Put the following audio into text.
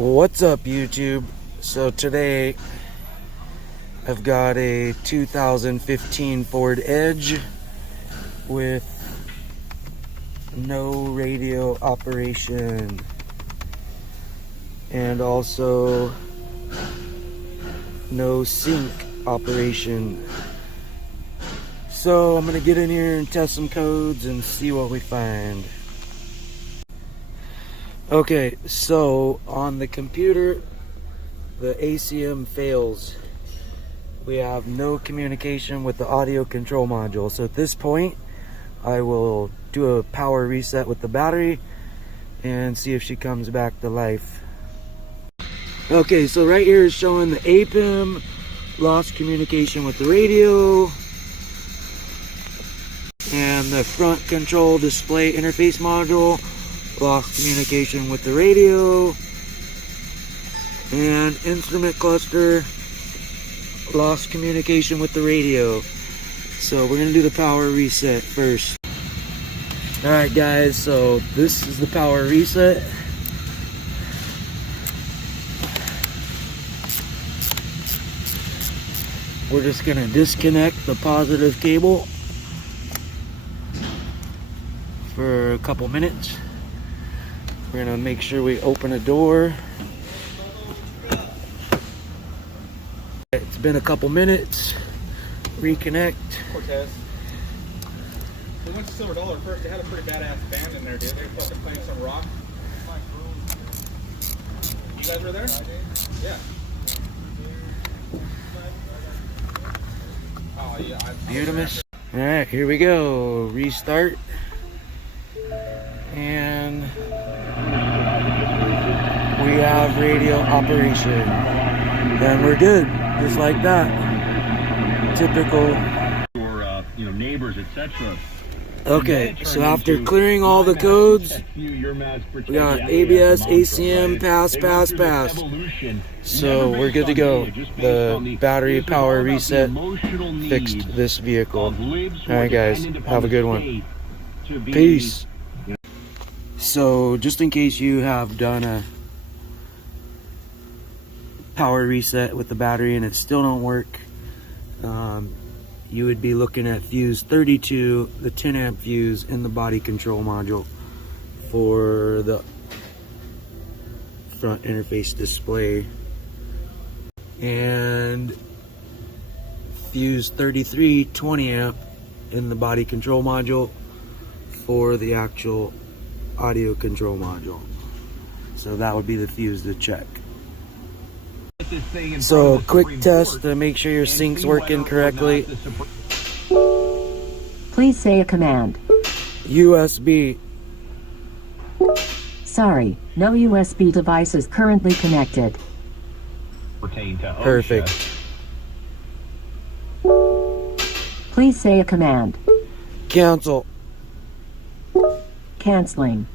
What's up, YouTube? So today I've got a 2015 Ford Edge with no radio operation and also no sync operation. So I'm gonna get in here and test some codes and see what we find. Okay, so on the computer, the ACM fails. We have no communication with the audio control module. So at this point, I will do a power reset with the battery and see if she comes back to life. Okay, so right here is showing the APIM, lost communication with the radio, and the front control display interface module, lost communication with the radio, and instrument cluster, lost communication with the radio. So we're gonna do the power reset first. Alright guys, so this is the power reset. We're just gonna disconnect the positive cable for a couple minutes. We're gonna make sure we open a door. It's been a couple minutes. Reconnect. Cortez. We went to Silver Dollar first. They had a pretty badass band in there, dude. They were fucking playing some rock. You guys were there? Yeah. Oh yeah. Beautimous. All right, here we go. Restart. And we have radio operation. And we're good, just like that. Typical. Or neighbors, etc. Okay, so after clearing all the codes, we got ABS, ACM, pass. So we're good to go. The battery power reset fixed this vehicle. Alright guys, have a good one. Peace. So just in case you have done a power reset with the battery and it still don't work, you would be looking at fuse 32, the 10 amp fuse in the body control module for the front interface display, and fuse 33, 20 amp in the body control module for the actual audio control module. So that would be the fuse to check. So quick test to make sure your sync's working correctly. Please say a command. USB. Sorry, no USB device is currently connected. Perfect. Please say a command. Cancel. Canceling.